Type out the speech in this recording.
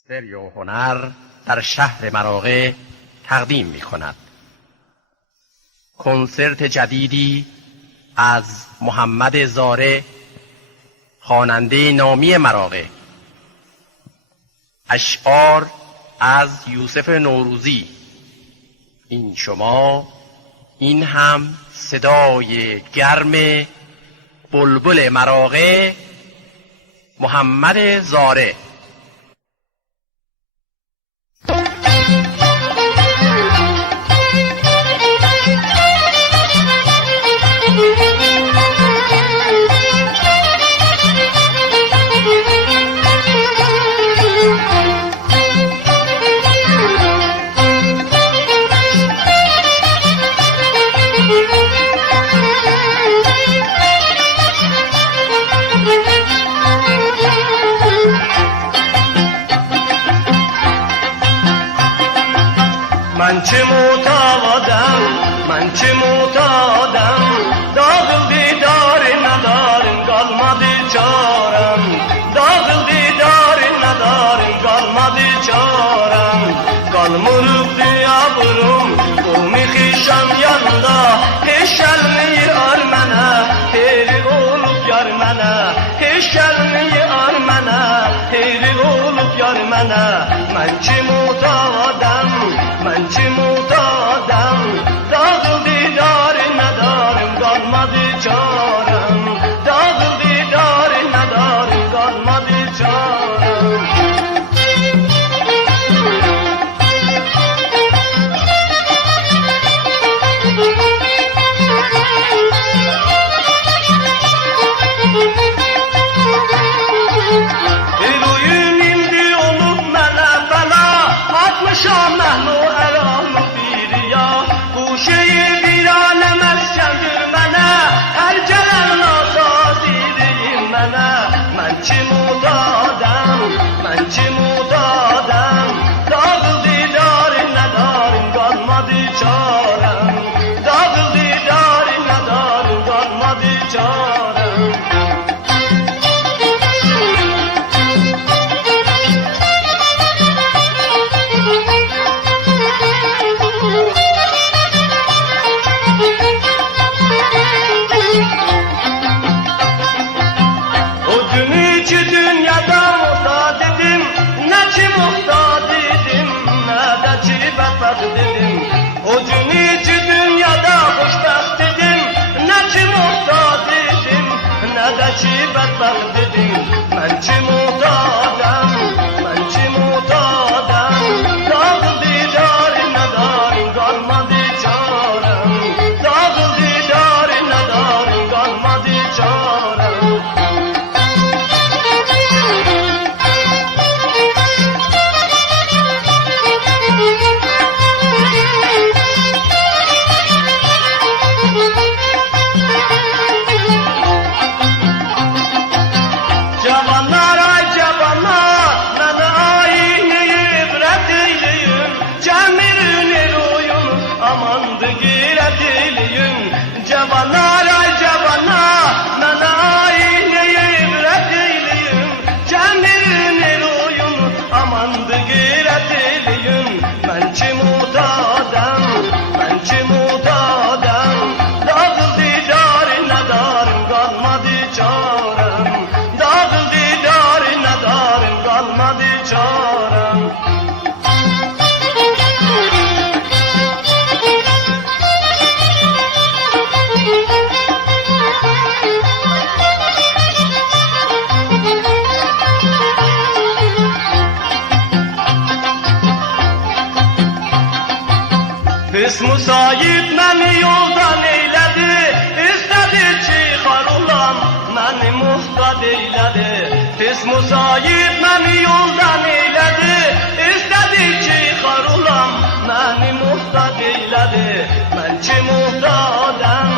استریو هنر در شهر مراغه تقدیم می کند کنسرت جدیدی از محمد زاره، خواننده نامی مراغه. اشعار از یوسف نوروزی. این شما، این هم صدای گرم بلبل مراغه، محمد زاره. من چه معتادم، من چه معتادم، داغ دیدار ندارم kalmadı çarem، داغ دیدار ندارم kalmadı çarem، kalmırıp diyabırım qovmi xişam yanında، heç gəlmir mənə heyri olub yar mənə، heç gəlmir mənə heyri olub yar mənə. Mən ki معتادم، من چه معتادم، داغ دیدار ندارم kalmadı çarem، داغ دیدار ندارم kalmadı çarem. Eroyun indi olup mənə bəla, atmışam mən o əranı bir ya. Bu şehir virane məskəndir mənə, hər gələn nazadiriyim mənə. Mən ki muhtadam, mən ki muhtadam, dağ didarı nədarım qalmadı çarəm, dağ didarı nədarım qalmadı çarəm. Dedim, o gün içi dünyada hoşbəxt dedim, nə ki muhtad dedim, nə də ki bədbəxt dedim. Mən ki muhtadam, mən ki muhtadam, dağ didarı nədarım qalmadı çarəm, dağ didarı nədarım qalmadı çarəm. Cavanlar ay cavanlar, mənə aynəyə ibrət eyləyin, cəmirin el oyun, amandı qeyrət eyləyin. Mən ki muhtadam, mən ki muhtadam, dağ didarı nədarım qalmadı çarəm, dağ didarı nədarım qalmadı çarəm. Pis müsait məni yoldan eylədi, istədi ki xar olam, məni muhtad eylədi. Pis müsait məni yoldan eylədi, istədi ki xar olam, məni muhtad eylədi. Mən ki muhtadam,